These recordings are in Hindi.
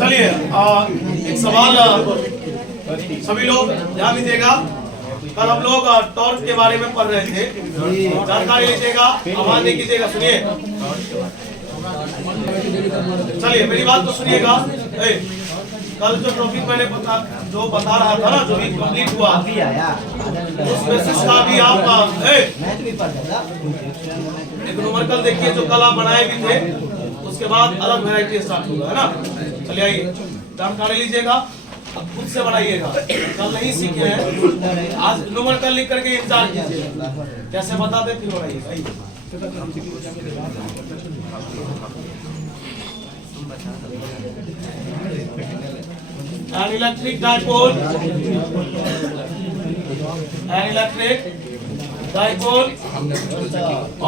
चलिए एक सवाल सभी लोग ध्यान दीजिएगा। कल हम लोग टॉर्क के बारे में पढ़ रहे थे, जानकारी लीजिएगा, आवाज नहीं कीजिएगा, सुनिए। चलिए मेरी बात तो सुनिएगा। कल जो टॉपिक मैंने बता रहा था ना, जो भी कंप्लीट हुआ उस बेसिस का भी आप एक न्यूमेरिकल देखिए जो कल आप बनाए भी थे, उसके बाद अलग वैरायटी स्टार्ट होगा, है ना। चलिए आइए जानकारी लीजिएगा, अब खुद से बनाइएगा। कल नहीं सीखे हैं, आज न्यूमेरिकल लिख करके इंतजार कीजिए, कैसे बताते फिर बनाइए। An electric dipole,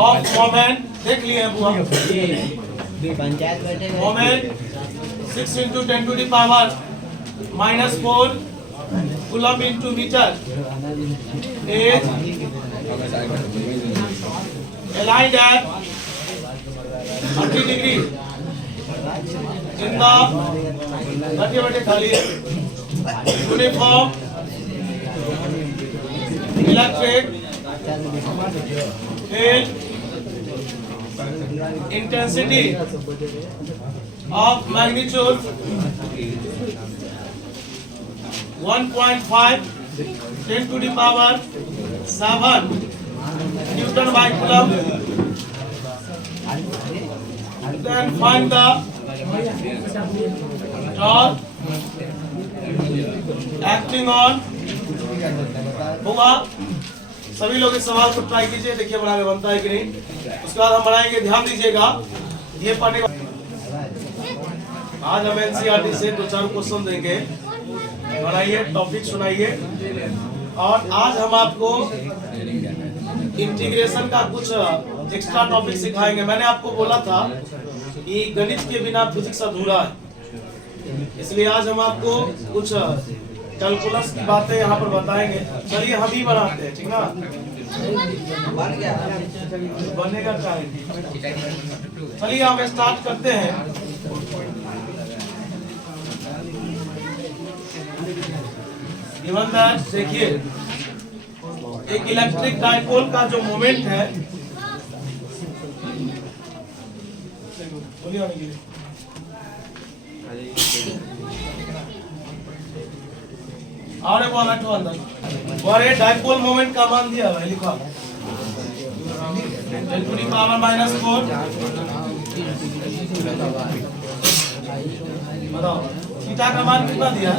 of moment, देख लिए बुआ, moment 6 into 10 to the power minus 4 coulomb into meter is aligned at 30 degree in the खाली uniform electric field intensity of magnitude 1.5 10 to the power 7 Newton by Coulomb. Then find the torque acting on होगा। सभी लोग इस सवाल को ट्राई कीजिए, देखिए बनाने बनता है कि नहीं। उसके बाद हम बनाएंगे, ध्यान दीजिएगा। ये पढ़ने आज हम एनसीईआरटी से 2-4 क्वेश्चन देंगे, बनाइए, टॉपिक सुनाइए। और आज हम आपको इंटीग्रेशन का कुछ एक्स्ट्रा टॉपिक सिखाएंगे। मैंने आपको बोला था कि गणित के बिना फिजिक्स अधूरा है, इसलिए आज हम आपको कुछ कैलकुलस की बातें यहाँ पर बताएंगे। चलिए हम ही बनाते हैं, ठीक ना। बनेगा क्या? चलिए हम स्टार्ट करते हैं। गिवन दैट, देखिए एक इलेक्ट्रिक डाइपोल का जो मोमेंट है, और वो बैठो अंदर, और ये डाइपोल मोमेंट का मान दिया है, लिखा 10 to the power minus 4। बताओ थीटा का मान कितना दिया है?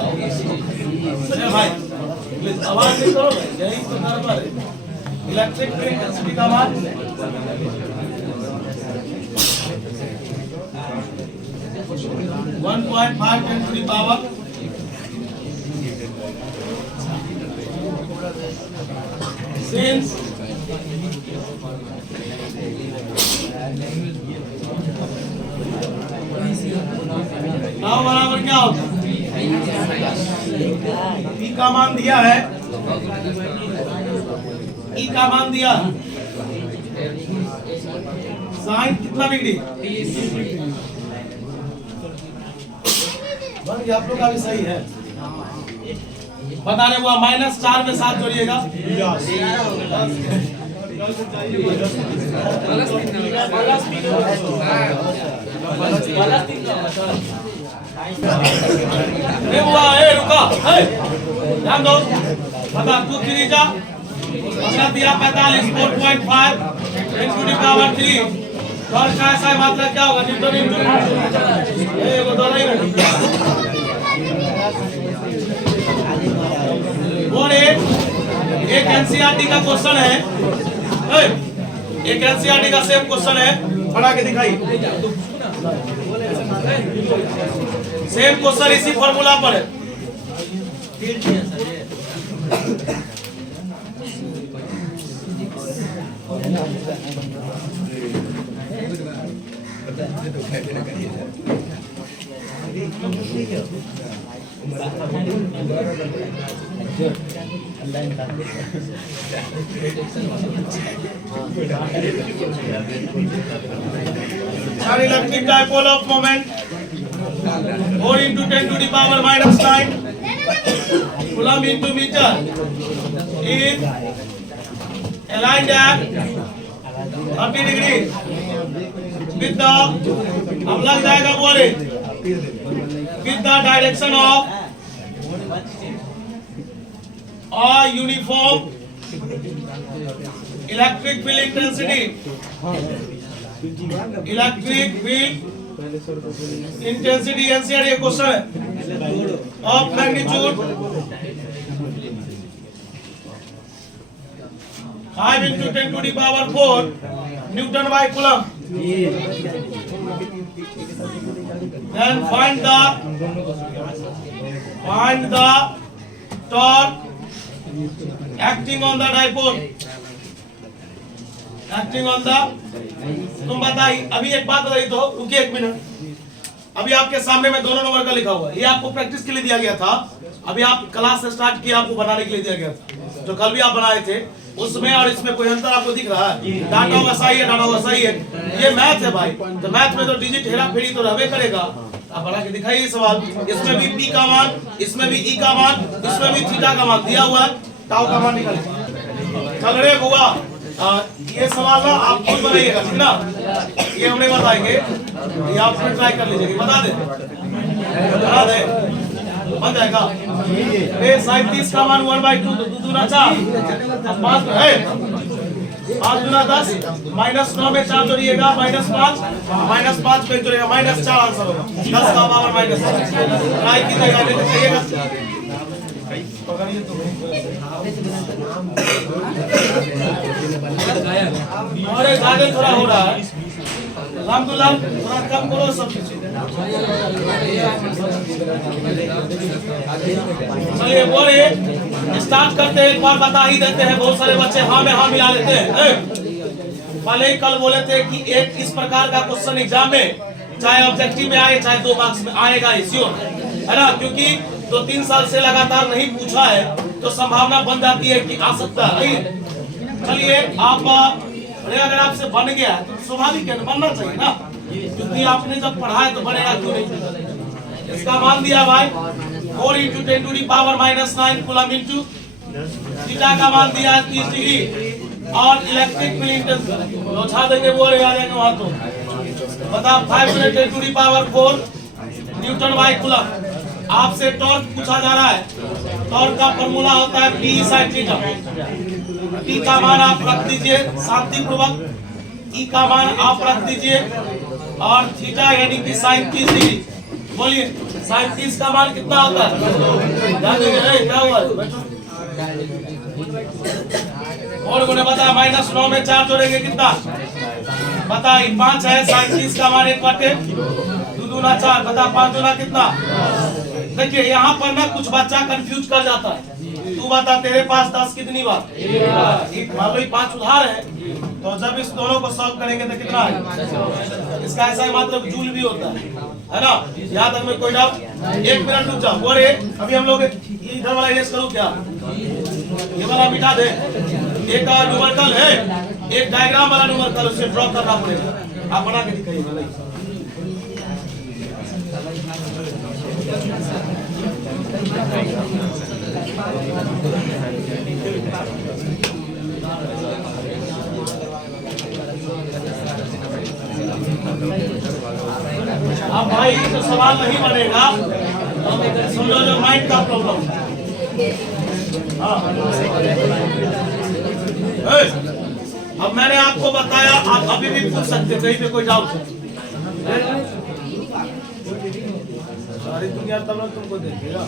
अरे भाई प्लीज आवाज नहीं करो, यही तो गड़बड़ है। इलेक्ट्रिक फील्ड इंटेंसिटी का मान 1.5 10 to the power since now बराबर क्या होता है? ई का मान दिया है, ई का मान दिया साइन कितना डिग्री बन गया। आप लोग का भी सही है, बता रहे हुआ -4 में 7 जोड़िएगा। रुका, ध्यान दो, बता 2 3 जा बता दिया 45 4.5 10 to the power 3। और का ऐसा मतलब क्या होगा? न्यूटन इंटू ये वो दोनों ही और एक एनसीईआरटी का क्वेश्चन है, एक एनसीईआरटी का सेम क्वेश्चन है, पढ़ा के दिखाई। सेम क्वेश्चन इसी फॉर्मूला पर है। An electric dipole of moment 4 into 10 to the power minus 9 coulomb into meter is aligned at 30 degree with the, अब लग जाएगा बोले, with the direction of a uniform electric field intensity. Electric field intensity NCERT ये क्वेश्चन है of magnitude 5 into 10 to the power 4 Newton by Coulomb. Then find the torque acting on the dipole. Acting on the, तुम बताइए। अभी एक बात बताइए तो रुकिए एक मिनट। अभी आपके सामने में दोनों नंबर का लिखा हुआ है, ये आपको प्रैक्टिस के लिए दिया गया था। अभी आप क्लास स्टार्ट किया, आपको बनाने के लिए दिया गया था, जो कल भी आप बनाए थे। उसमें और इसमें कोई अंतर आपको दिख रहा है? डाटा वसाई है, डाटा वसाई है, ये मैथ है भाई। तो मैथ में तो डिजिट हेरा फेरी तो रहबे करेगा। आप बना के दिखाइए सवाल। इसमें भी पी का मान, इसमें भी ई का मान, इसमें भी थीटा का मान दिया हुआ है, टाउ का मान निकालिए। चल रे बुआ, ये सवाल ना आप खुद बनाइएगा, ठीक ना? ये हमने बताएंगे, ये आप खुद ट्राई कर लीजिएगा। बता दे बन जाएगा। 37 का मान 1/2 तो 2 दूना 4, 5 है, 5 दूना 10, -9 में 4 जोड़िएगा, -5 में जोड़िएगा, -4 आंसर होगा। 10 का पावर -4 ट्राई कीजिएगा, देखिएगा। अरे ज्यादा थोड़ा हो रहा है, रामदुल्ला थोड़ा कम करो सब चीज। चलिए बोलिए, स्टार्ट करते हैं। एक बार बता ही देते हैं, बहुत सारे बच्चे हाँ में हाँ मिला लेते हैं। पहले ही कल बोले थे कि एक इस प्रकार का क्वेश्चन एग्जाम में चाहे ऑब्जेक्टिव में आए चाहे 2 मार्क्स में आएगा, इश्योर है ना? क्योंकि 2-3 साल से लगातार नहीं पूछा है तो संभावना बन जाती है कि आ सकता है। चलिए आप अगर आपसे बन गया तो स्वाभाविक है, बनना चाहिए ना, क्योंकि आपने जब पढ़ा है तो बनेगा क्यों नहीं? इसका मान दिया भाई 4 into 10 to the power -9 coulomb into theta का मान दिया 30 डिग्री और इलेक्ट्रिक फील्ड इंटेंसिटी लोछा देंगे वो आ जाएगा वहां। तो बता 5 into 10 to the power 4 newton by coulomb. आपसे टॉर्क पूछा जा रहा है, टॉर्क का फॉर्मूला होता है P sin थीटा। P का मान आप रख दीजिए शांतिपूर्वक, E का मान आप रख दीजिए और थीटा यानी कि sin 30 डिग्री। बोलिए sin 30 का मान कितना होता है? क्या हुआ? और को बता, -9 में 4 जोड़ेंगे कितना? बताइए 5 है, sin 30 का मान 1/2 2 दूना 4, बता 5 दूना कितना? देखिए यहाँ पर ना कुछ बच्चा कंफ्यूज कर जाता है। तू बता तेरे पास 10 कितनी बार? मान लो 5 उधार है, तो जब इस दोनों को सॉल्व करेंगे तो कितना है? इसका ऐसा ही मतलब जूल भी होता है ना? यहाँ तक में कोई डाउट? 1 मिनट रुक जाओ। बोले अभी हम लोग इधर वाला इरेज करूँ क्या? ये वाला मिटा दे। एक न्यूमेरिकल है, एक डायग्राम वाला न्यूमेरिकल, उसे ड्रॉ करना पड़ेगा। आप बना के दिखाइए। अब भाई तो सवाल नहीं बनेगा, समझो जो माइंड का प्रॉब्लम। अब मैंने आपको बताया, आप अभी भी पूछ सकते, कहीं पे कोई डाउट है? सारी दुनिया तब तुमको देखेगा।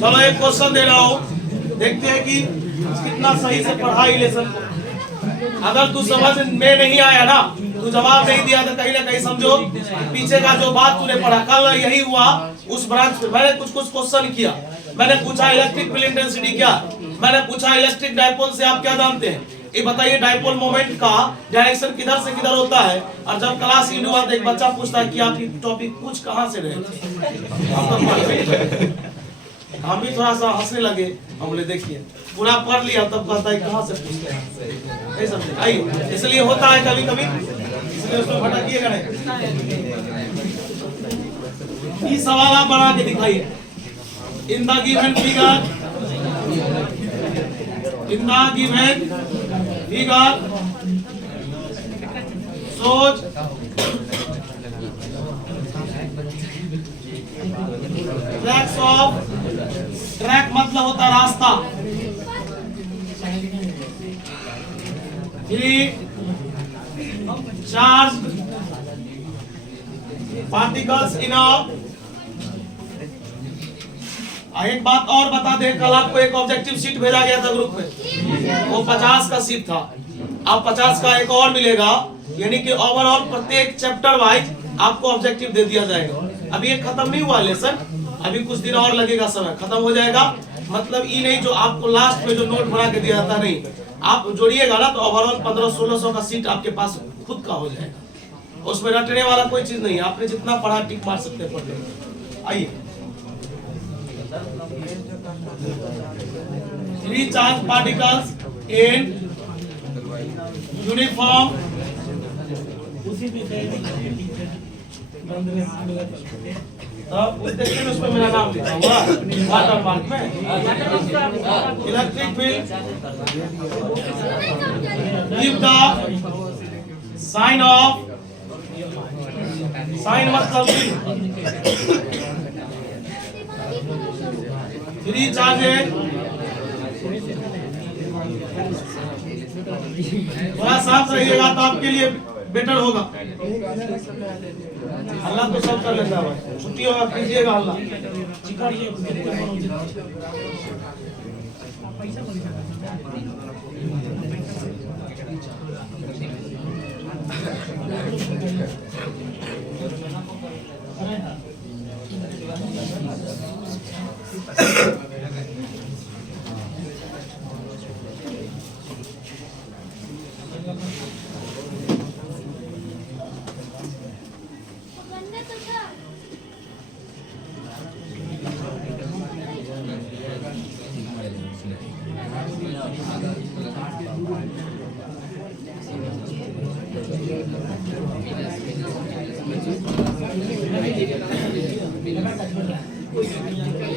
चलो एक क्वेश्चन दे रहा हूँ, देखते हैं कि कितना सही से पढ़ा लेसन। अगर तू समझ में नहीं आया ना तो तू जवाब नहीं दिया तो कहीं ना कहीं समझो पीछे का जो बात तूने पढ़ा कल यही हुआ उस ब्रांच पे। मैंने कुछ क्वेश्चन किया, मैंने पूछा इलेक्ट्रिक फील्ड इंटेंसिटी क्या, मैंने पूछा इलेक्ट्रिक डायपोल से आप क्या जानते हैं, ये बताइए डायपोल मोमेंट का डायरेक्शन किधर से किधर होता है। और जब क्लास इंड हुआ तो एक बच्चा पूछता है कि आपकी टॉपिक कुछ कहां से रहे हम भी थोड़ा सा हंसने लगे। हम बोले देखिए पूरा पढ़ लिया तब कहता है कहां से पूछते हैं, नहीं समझे। आइए इसलिए होता है कभी कभी, इसलिए उसको भटकिएगा नहीं। ये सवाल आप बना के दिखाइए। In the given figure, in the given figure shows tracks of, track मतलब होता है रास्ता, 3 charged particles in a। एक बात और बता दे, कल आपको एक ऑब्जेक्टिव शीट भेजा गया था ग्रुप में, वो 50 का शीट था। अब 50 का एक और मिलेगा, यानी कि ओवरऑल प्रत्येक चैप्टर वाइज आपको ऑब्जेक्टिव दे दिया जाएगा। अभी ये खत्म नहीं हुआ लेसन, अभी कुछ दिन और लगेगा, समय खत्म हो जाएगा। मतलब ये नहीं जो आपको लास्ट में जो नोट बना के दिया जाता, नहीं, आप जोड़िएगा ना तो ओवरऑल 1500-1600 का शीट आपके पास खुद का हो जाएगा। उसमें रटने वाला कोई चीज नहीं है, आपने जितना पढ़ा टिक मार सकते पढ़ने। आइए 3 charged particles in uniform देखिए उसमें मेरा नाम लिखा हुआ वाटर मार्क में। Electric field give the sign of, sign मतलब 3 चार्जेस, थोड़ा साथ रहिएगा तो आपके लिए बेटर होगा। अल्लाह तो सब कर लेता है, छुट्टी होगा कीजिएगा अल्लाह।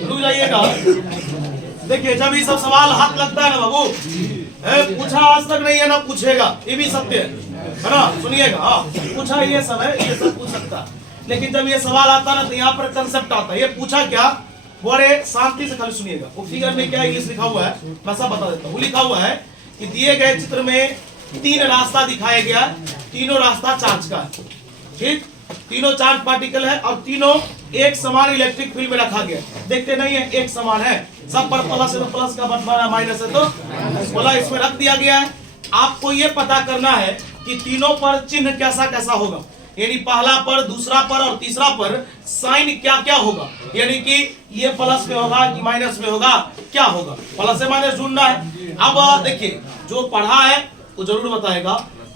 रुक जाइएगा। देखिए जब ये सब सवाल हाथ लगता है ना बाबू, पूछा आज तक नहीं है ना पूछेगा, ये भी सत्य है ना। सुनिएगा, हाँ पूछा ये सब है, ये सब पूछ सकता है, लेकिन जब ये सवाल आता ना तो यहाँ पर कंसेप्ट आता है। ये पूछा क्या, बड़े शांति से खाली सुनिएगा। वो फिगर में क्या इंग्लिश लिखा हुआ है मैं सब बता देता हूँ। लिखा हुआ है कि दिए गए चित्र में 3 रास्ता दिखाया गया, तीनों रास्ता चार्ज का है, ठीक, तीनों चार्ज पार्टिकल है और तीनों एक समान इलेक्ट्रिक फील्ड में रखा गया। देखते नहीं है एक समान है, सब पर प्लस है तो प्लस का बटवारा, माइनस है तो बोला इसमें रख दिया गया है। आपको ये पता करना है कि तीनों पर चिन्ह कैसा कैसा होगा, यानी पहला पर, दूसरा पर और तीसरा पर साइन क्या क्या होगा, यानी कि ये प्लस में होगा कि माइनस में होगा, क्या होगा, प्लस से माइनस ढूंढना है। अब देखिए जो पढ़ा है वो जरूर बताएगा।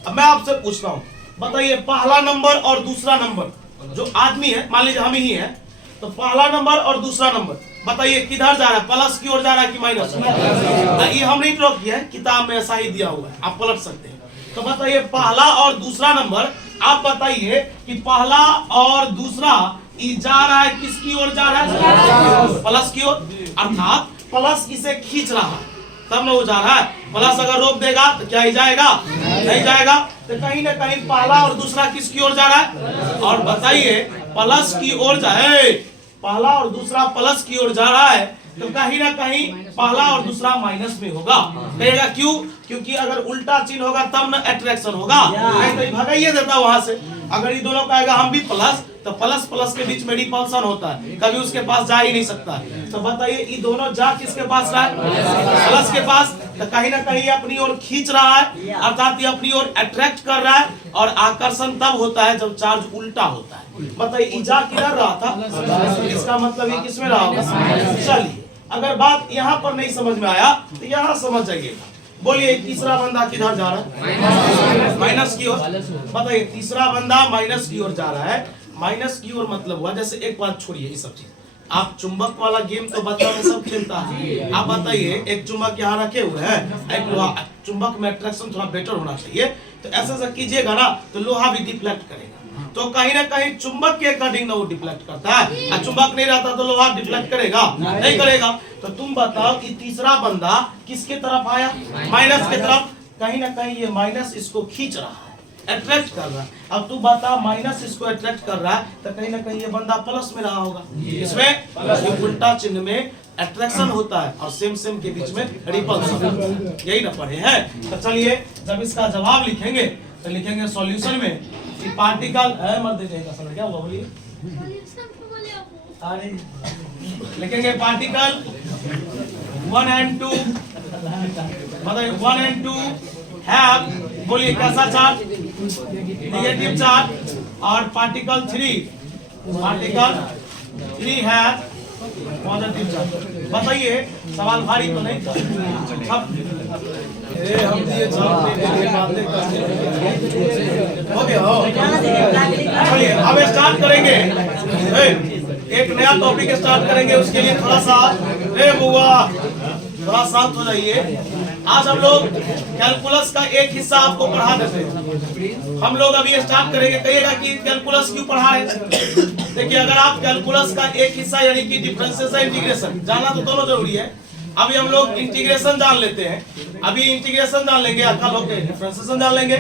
अब मैं आपसे पूछता हूँ, बताइए पहला नंबर और दूसरा नंबर जो आदमी है, मान लीजिए हम ही है, तो पहला नंबर और दूसरा नंबर बताइए किधर जा रहा है, प्लस की ओर जा रहा है कि माइनस? ये हम नहीं ड्रॉ किया है, किताब में ऐसा ही दिया हुआ है, आप पलट सकते हैं। तो बताइए पहला और दूसरा नंबर, आप बताइए कि पहला और दूसरा जा रहा है किसकी ओर जा रहा है? प्लस की ओर, अर्थात प्लस इसे खींच रहा है तब ना वो जा रहा है। प्लस अगर रोक देगा तो क्या ही जाएगा? नहीं जाएगा। तो कहीं ना कहीं पहला और दूसरा किसकी ओर जा रहा है? और बताइए प्लस की ओर जाए, पहला और दूसरा प्लस की ओर जा रहा है तो कहीं ना कहीं पहला और दूसरा माइनस में होगा। कहेगा क्यों? क्योंकि अगर उल्टा चिन्ह होगा तब ना अट्रैक्शन होगा, नहीं तो भगाइए देता वहां से। अगर ये दोनों कहेगा हम भी प्लस तो प्लस प्लस के बीच में रिपल्सन होता है, कभी उसके पास जा ही नहीं सकता है। तो बताइए ये दोनों जा किसके पास रहा है? प्लस के पास। तो कहीं ना कहीं अपनी ओर खींच रहा है, अर्थात ये अपनी ओर अट्रैक्ट कर रहा है। और आकर्षण तब होता है जब चार्ज उल्टा होता है। बताइए जा किधर रहा था, इसका मतलब ये किसमें रहा होगा? चलिए अगर बात यहाँ पर नहीं समझ में आया तो यहाँ समझ जाइएगा। बोलिए तीसरा बंदा किधर जा रहा है? माइनस की ओर। बताइए तीसरा बंदा माइनस की ओर जा रहा है। माइनस की ओर मतलब हुआ, जैसे एक बात छोड़िए ये सब चीज, आप चुंबक वाला गेम तो बच्चा में सब खेलता है। आप बताइए एक चुंबक यहाँ रखे हुए हैं, एक लोहा, चुंबक में अट्रैक्शन थोड़ा बेटर होना चाहिए, तो ऐसा कीजिएगा ना तो लोहा भी डिफ्लेक्ट करेगा। तो कहीं ना कहीं चुंबक के अकॉर्डिंग ना वो डिफ्लेक्ट करता है, और चुंबक नहीं रहता तो लोहा डिफ्लेक्ट करेगा नहीं करेगा। तो तुम बताओ कि तीसरा बंदा किसके तरफ आया? माइनस के तरफ। कहीं ना कहीं ये माइनस इसको खींच रहा है, अट्रैक्ट कर रहा है। अब तू बता माइनस इसको अट्रैक्ट कर रहा है तो कहीं ना कहीं ये बंदा प्लस में रहा होगा। इसमें उल्टा चिन्ह में अट्रैक्शन होता है और सेम सेम के बीच में रिपल्सन, यही ना पढ़े हैं। तो चलिए जब इसका जवाब लिखेंगे तो लिखेंगे सॉल्यूशन में कि पार्टिकल है मत दीजिएगा, समझ क्या हुआ बोलिए? अरे लिखेंगे पार्टिकल 1 and 2, मतलब 1 and 2 हैव, बोलिए कैसा चार्ज? Negative charge. और पार्टिकल 3 हैव पॉजिटिव चार्ज। बताइए सवाल भारी तो नहीं था? हम दिए हो गया हो। चलिए अब स्टार्ट करेंगे, एक नया टॉपिक स्टार्ट करेंगे। उसके लिए थोड़ा सा बुआ थोड़ा शांत हो जाइए। आज हम लोग कैलकुलस का एक हिस्सा आपको पढ़ा देते हैं। हम लोग अभी स्टार्ट करेंगे। कहिएगा कि कैलकुलस क्यों पढ़ा रहे हैं? देखिए अगर आप कैलकुलस का एक हिस्सा यानी कि डिफरेंशियल इंटीग्रेशन जानना तो दोनों जरूरी है। अभी हम लोग इंटीग्रेशन जान लेते हैं, अभी इंटीग्रेशन जान लेंगे, कल होके डिफरेंशिएशन जान लेंगे।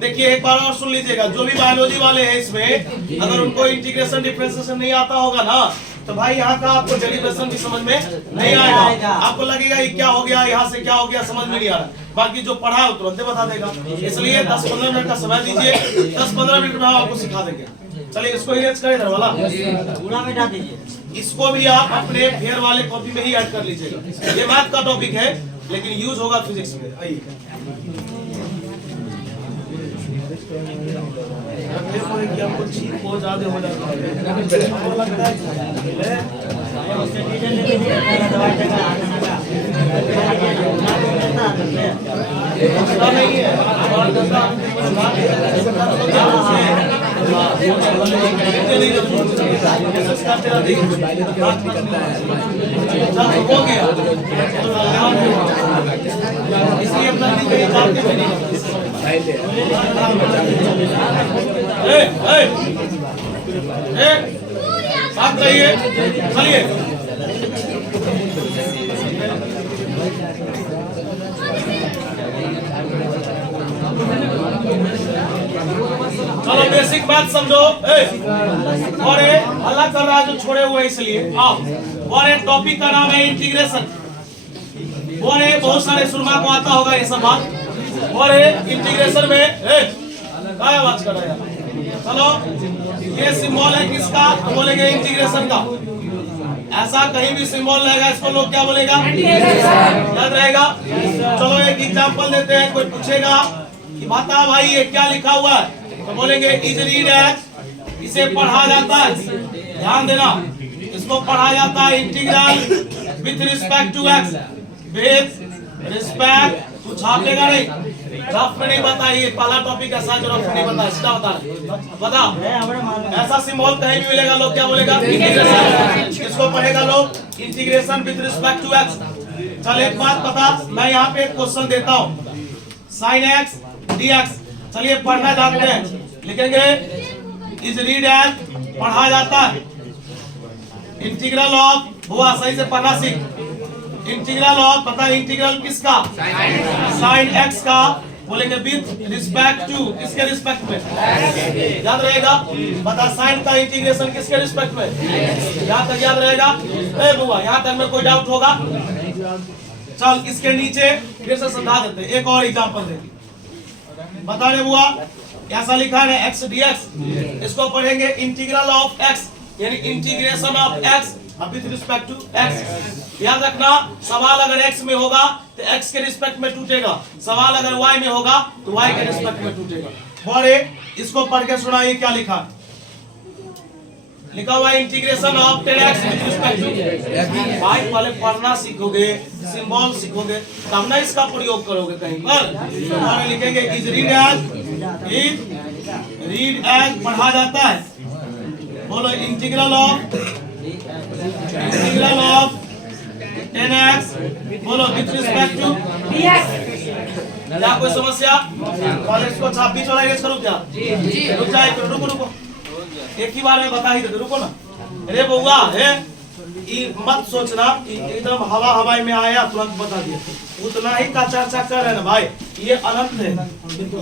देखिए एक बार और सुन लीजिएगा, जो भी बायोलॉजी वाले हैं इसमें अगर उनको इंटीग्रेशन डिफरेंशिएशन नहीं आता होगा ना तो भाई यहाँ का आपको डेरिवेशन भी समझ में नहीं आएगा। आपको लगेगा ये क्या हो गया, यहाँ से क्या हो गया, समझ में नहीं आ रहा। बाकी जो पढ़ा है तुरंत बता देगा। इसलिए 10-15 मिनट का समय दीजिए, 10-15 मिनट में हम आपको सिखा देंगे। चलिए इसको इरेज करें इधर वाला, पूरा मिटा दीजिए। इसको भी आप अपने फेयर वाले कॉपी में ही ऐड कर लीजिएगा। ये मैथ का टॉपिक है लेकिन यूज होगा फिजिक्स में। आइए कुछ बहुत ज्यादा हो जाता इसलिए साथ रहिए। चलिए चलो बेसिक बात समझो। और हल्ला कर रहा है जो छोड़े हुए इसलिए आओ। और एक टॉपिक का नाम है इंटीग्रेशन। और बहुत सारे सुरमा को आता होगा ये सब बात। और इंटीग्रेशन में क्या आवाज कर रहा है? चलो ये सिंबल है किसका? बोलेंगे इंटीग्रेशन का। ऐसा कहीं भी सिंबल रहेगा इसको लोग क्या बोलेगा? याद रहेगा। चलो एक एग्जांपल देते हैं। कोई पूछेगा कि बता भाई ये क्या लिखा हुआ है, तो बोलेंगे इज रीड एज। इसे पढ़ा जाता है, ध्यान देना, इसको पढ़ा जाता है integral with respect to x. With respect तू छापेगा नहीं, रफ में नहीं बताइए। पहला टॉपिक ऐसा जो रफ नहीं बता, सीधा बता। ऐसा सिंबल कहीं भी मिलेगा लोग क्या बोलेगा? इंटीग्रेशन। इसको पढ़ेगा लोग integration with respect to x. चल एक बात बता, मैं यहाँ पे एक क्वेश्चन देता हूँ, साइन एक्स dx। चलिए पढ़ना जानते हैं, लिखेंगे इज रीड एज पढ़ा जाता है इंटीग्रल ऑफ, हुआ सही से पढ़ना सीख। इंटीग्रल ऑफ पता है इंटीग्रल किसका? साइन एक्स का। बोलेंगे विथ रिस्पेक्ट टू, किसके रिस्पेक्ट में? याद रहेगा। बता साइन का इंटीग्रेशन किसके रिस्पेक्ट में? यहाँ तक याद रहेगा। बुआ यहाँ तक में कोई डाउट होगा? चल इसके नीचे फिर से समझा देते, एक और एग्जांपल देते। बता रहे बुआ ऐसा लिखा है एक्स dx, इसको पढ़ेंगे इंटीग्रल ऑफ एक्स, यानी integration of x with respect to x. याद रखना, सवाल अगर एक्स में होगा तो एक्स के रिस्पेक्ट में टूटेगा, सवाल अगर वाई में होगा तो वाई के रिस्पेक्ट में टूटेगा। और इसको पढ़ के सुनाइए क्या लिखा, लिखा हुआ integration of 10x with respect to. भाई पहले पढ़ना सीखोगे, सिंबल सीखोगे, तब ना इसका प्रयोग करोगे कहीं पर। और लिखेंगे इज रीड एज पढ़ा जाता है। बोलो इंटीग्रल ऑफ 10x, बोलो विद रिस्पेक्ट टू dx। क्या कोई समस्या? पहले इसको 26 वाला इरेज करूं क्या? रुक जाए, रुको एक ही बार में बता ही दे, रुको ना। अरे बउआ है, मत सोचना एकदम हवा हवाई में आया तुरंत बता दिया, उतना ही का चर्चा कर रहे ना भाई, ये अनंत है।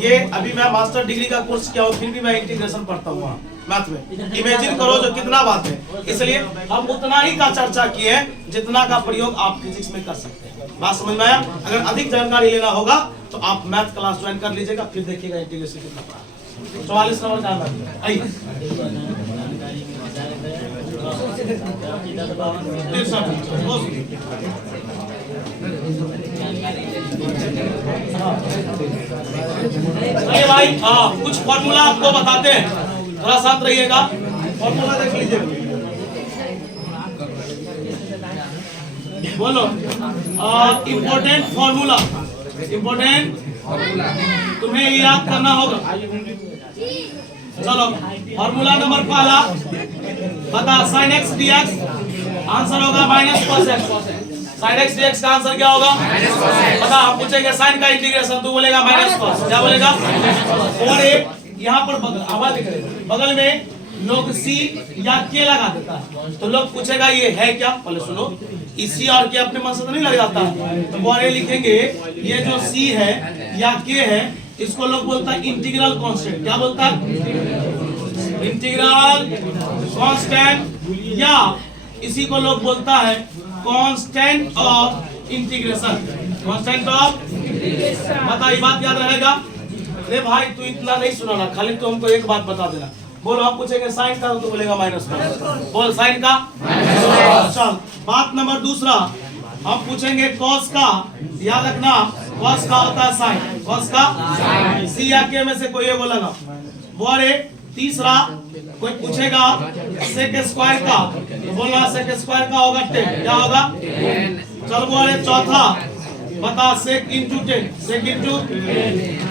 ये अभी मैं मास्टर डिग्री का कोर्स किया हूँ, फिर भी मैं इंटीग्रेशन पढ़ता हूँ मैथ में। इमेजिन करो जो कितना बात है, इसलिए हम उतना ही का चर्चा किए जितना का प्रयोग आप फिजिक्स में कर सकते हैं। बात समझ में आया? अगर अधिक जानकारी लेना होगा तो आप मैथ क्लास ज्वाइन कर लीजिएगा, फिर देखिएगा इंटीग्रेशन कितना पड़ा। 44 नंबर का आइए, अरे भाई कुछ फॉर्मूला आपको बताते हैं, थोड़ा साथ रहिएगा। फॉर्मूला देख लीजिए, बोलो इम्पोर्टेंट फॉर्मूला, इम्पोर्टेंट तुम्हें याद करना होगा। चलो फॉर्मूला नंबर पहला बता, sin x dx आंसर होगा minus cos x। sin x dx का आंसर क्या होगा? बता, हम पूछेंगे sin का इंटीग्रेशन, तू बोलेगा माइनस cos, क्या बोलेगा? और एक यहाँ पर आवाज बगल में लोग c या k लगा देता है, तो लोग पूछेगा ये है क्या? पहले सुनो, इसी और के अपने मन से तो नहीं लग जाता है, तो वो लिखेंगे ये जो c है या k है, इसको लोग बोलता है इंटीग्रल कांस्टेंट। क्या बोलता है? इंटीग्रल कांस्टेंट, या इसी को लोग बोलता है constant of integration, constant of. बता, ये बात याद रहेगा। अरे भाई तू इतना नहीं सुनाना, खाली तू हमको एक बात बता देना। बोलो, हम पूछेंगे साइन का तो बोलेगा माइनस का, बोल साइन का। चल बात नंबर दूसरा, हम पूछेंगे कॉस का, याद रखना कॉस का होता है साइन, कॉस का सी या के में से कोई एक बोलेगा। बोले तीसरा कोई पूछेगा सेक स्क्वायर का, तो बोलना सेक स्क्वायर का होगा 10, क्या होगा? चल बोले चौथा बता, सेक इंटू 10, सेक इंटू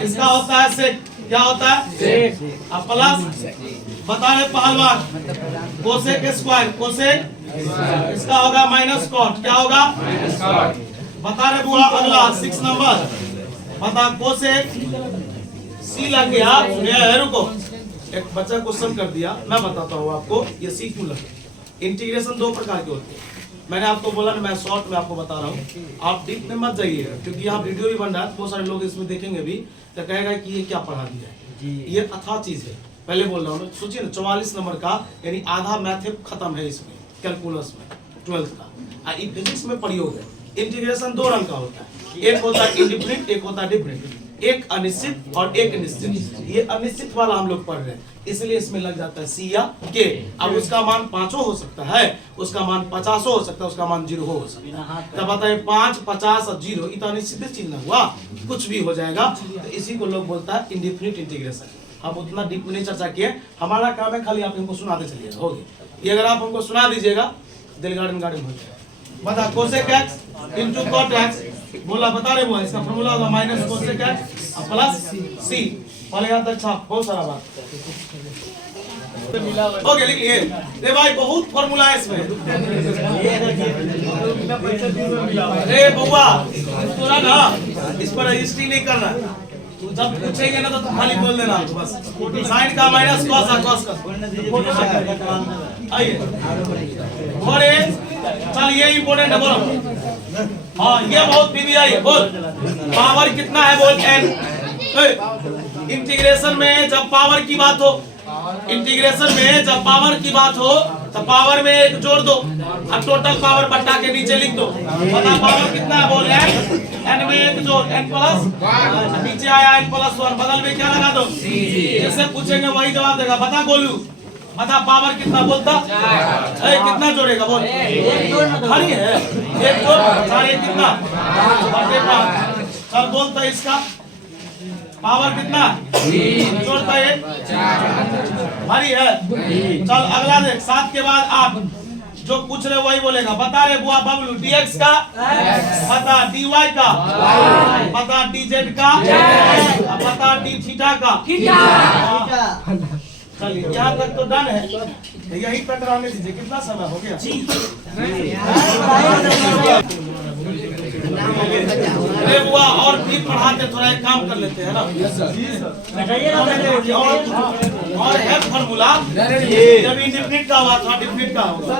इसका होता है सेक, क्या होता है? प्लस बता रहे पहलवान कोसेक स्क्वायर, कोसेक इसका होगा माइनस कॉट, क्या होगा? बता रहे बुआ अगला 6 नंबर बता, कोसेक सी लग गया। रुको, एक बच्चा क्वेश्चन कर दिया, मैं बताता हूँ आपको ये सी क्यों लगे। इंटीग्रेशन 2 प्रकार के होते हैं, मैंने आपको बोला ना, मैं शॉर्ट में आपको बता रहा हूँ, आप डीप में मत जाइएगा, क्योंकि यहाँ वीडियो भी बन रहा है, बहुत सारे लोग इसमें देखेंगे भी तो कहेगा कि ये क्या पढ़ा दिया है, ये अथाह चीज है। पहले बोल रहा हूँ, सोचिए ना 44 नंबर का, यानी आधा मैथ खत्म है इसमें, कैलकुलस में 12th का। फिजिक्स में प्रयोग है। इंटीग्रेशन 2 रंग का होता है, एक होता है इंडिफिनिट, एक होता है डिफिनिट, एक अनिश्चित और एक निश्चित। ये अनिश्चित वाला हम लोग पढ़ रहे हैं, इसलिए इसमें लग जाता है सी या के। अब उसका मान 5 हो सकता है, उसका मान 50 हो सकता है, उसका मान 0 हो सकता है। तब बताइए 5, 50 और 0 ये तो अनिश्चित चीज ना हुआ, कुछ भी हो जाएगा। तो इसी को लोग बोलता है इंडिफिनिट इंटीग्रेशन। अब उतना डीप में नहीं चर्चा किए, हमारा काम है खाली आप इनको सुनाते चलिएगा, हो गया। ये अगर आप हमको सुना दीजिएगा दिल गार्डन गार्डन हो जाएगा। बता, cosec x into cot x, बोला बता रहे वो इसका फॉर्मूला होगा minus cosec x plus c. पहले यहाँ तक छाप, बहुत सारा बात हो गया, लिख लिए। अरे भाई बहुत फॉर्मूला है इसमें। अरे बुआ तोरा ना इस पर रजिस्ट्री नहीं करना, जब पूछेंगे ना तो खाली बोल देना बस, साइन का माइनस कॉस का, कॉस का। आइए और चल ये इंपोर्टेंट है, बोलो। हाँ ये बहुत पीवीआई है, बोल पावर कितना है, बोल n। इंटीग्रेशन में जब पावर की बात हो, इंटीग्रेशन में जब पावर की बात हो तो पावर में 1 जोड़ दो, अब टोटल पावर बट्टा के नीचे लिख दो। बता पावर कितना है, बोल n में एक जोड़ n प्लस, नीचे आया n प्लस 1, बगल में क्या लगा दो, जिससे पूछेंगे वही जवाब देगा। बता गोलू, बता पावर कितना, बोलता कितना जोड़ेगा, बोल। खाली है एक जोड़, सारे कितना, चल बोलता इसका पावर कितना, जोड़ता है भारी है। चल अगला देख, 7 के बाद आप जो पूछ रहे वही बोलेगा। बता रे बुआ बबलू, dx का बता, dy का बता, dz का बता, d थीटा का। चलिए यहाँ तक तो डन है, यही तक रहने दीजिए। कितना समय हो गया? अरे बुआ और भी पढ़ाते, थोड़ा एक काम कर लेते हैं ना। और है फॉर्मूला, जब इंडिफिनिट का हुआ था डिफिनिट का होगा।